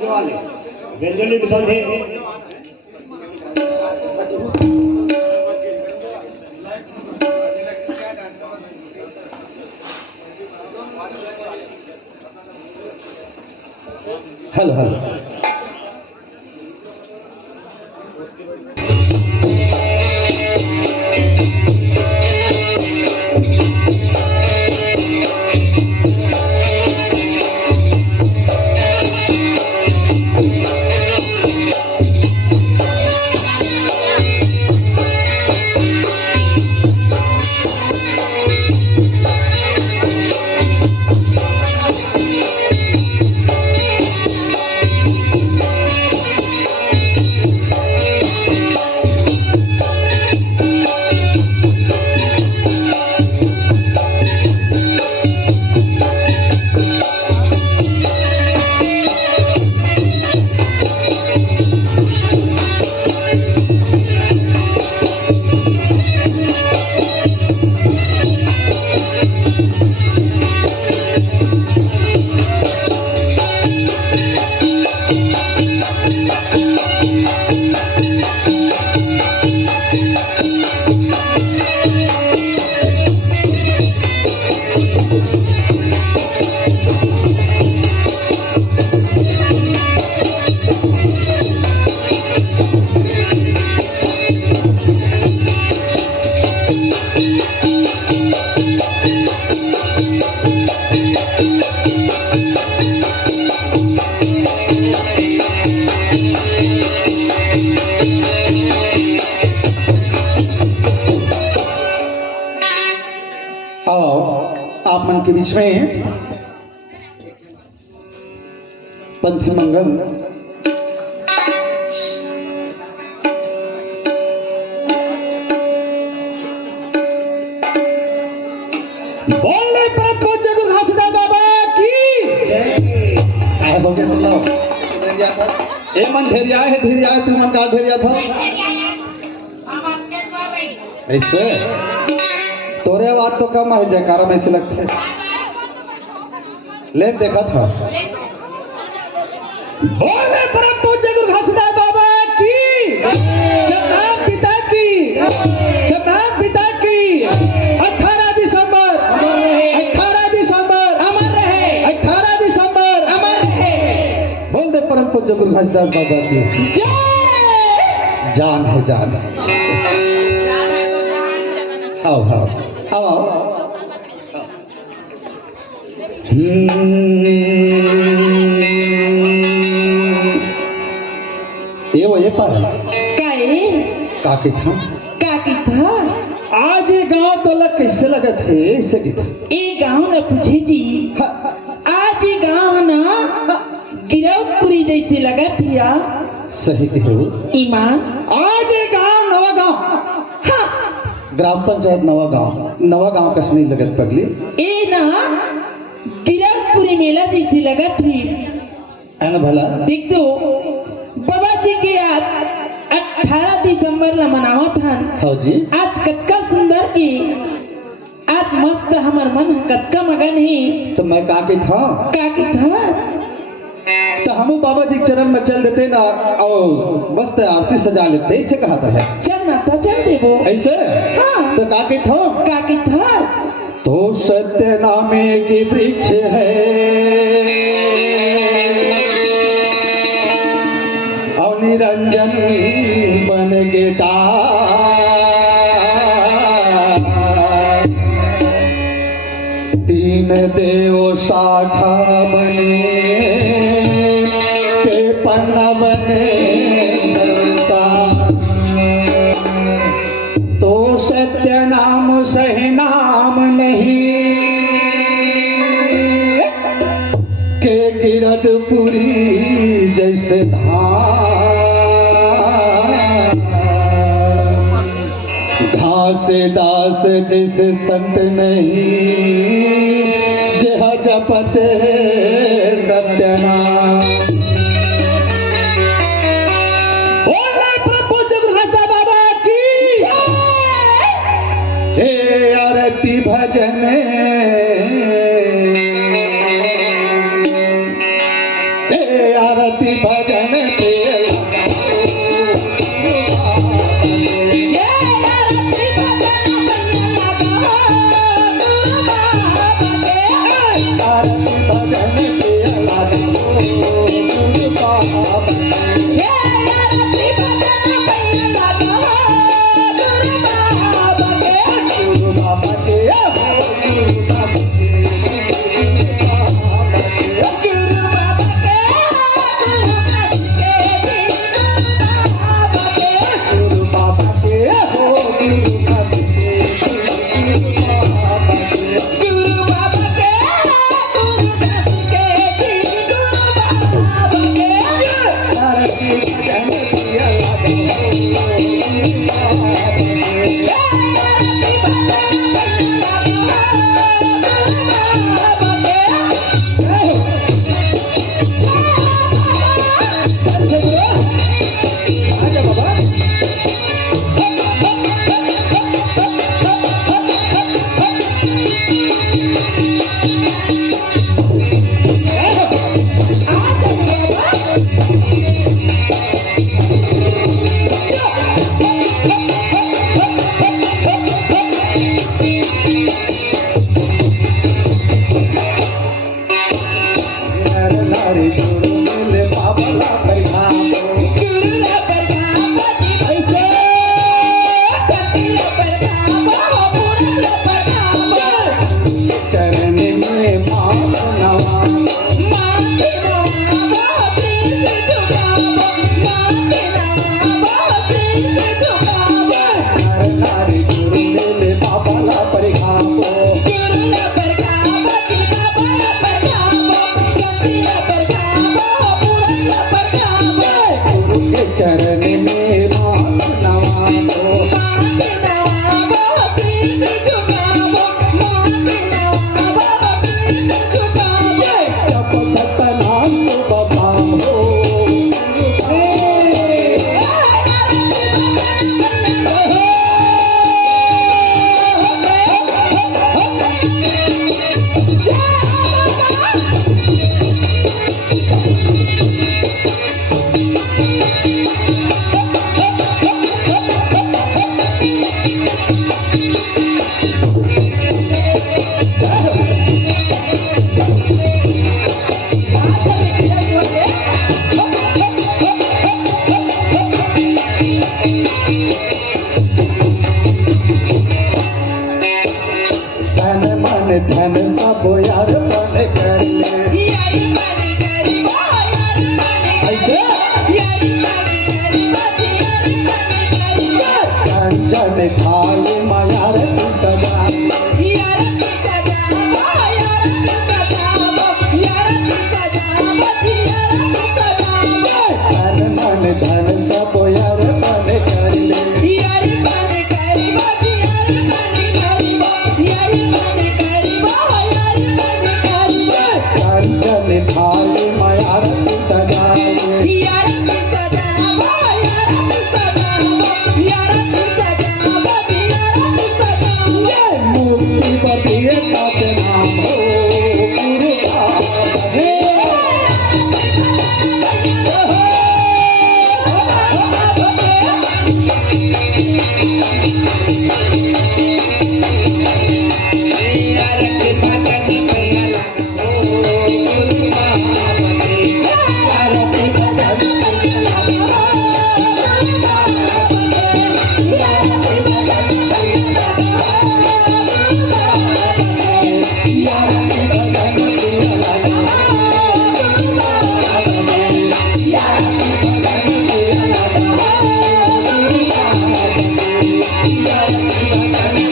व्यंजन बंधे hello hello आप मन के बीच में पंथी मंगल बोले परम पूज्य गुरु घासीदास बाबा की आए हो गए तो लाओ धैर्य था ए मन धैर्य है तू मन का धैर्य था ऐसे तोरे बात तो कम है जयकारा में से लगते ले देखा था बोले परम पूज्य गुरु घासीदास बाबा की शताब्दी पिता की शताब्दी पिता की 18 दिसंबर अमर रहे 18 दिसंबर अमर रहे बोल दे परम पूज्य गुरु घासीदास बाबा की जान है जान आओ आओ आओ ये पर काके था आज ये गांव तो लग कैसे लगा थे ऐसे की था ये गांव ना पूछे जी आज ये गांव ना गिरौदपुरी जैसे लगा थिया सही कहो ईमान आज ये गांव नवा गांव ग्राम पंचायत नवा गांव कस नहीं लगत पगली ए ना गिरौदपुरी मेला जैसी लगा थी है भला देख दो बाबा जी के आज 18 दिसंबर ला मनावा था हाँ जी आज कतका सुंदर की आज मस्त हमार मन कतका मगन है तो मैं काके था तो हम बाबा जी के चरण में चल देते ना और मस्त आरती सजा लेते ऐसे कहा था चल ना था चल देवो ऐसे हाँ तो काके था तो सत्य नामे की वृक्ष है और निरंजन बन के तीन देव शाखा बने के पन्ना बने संसार तो सत्य नाम सही नाम नहीं के गिरधपुरी जैसे घासे दास जैसे संत नहीं जह जपत सत्यनाम आरती भजन हे आरती भजन प्रिय धन सब यार मन कर ले ऐसे कंचन थाली मायार सजा धन मन धन सब यार मन कर ले कंचन थाली मायार सजाए मुक्ति पति का नाम हो गुरु हे Yeah.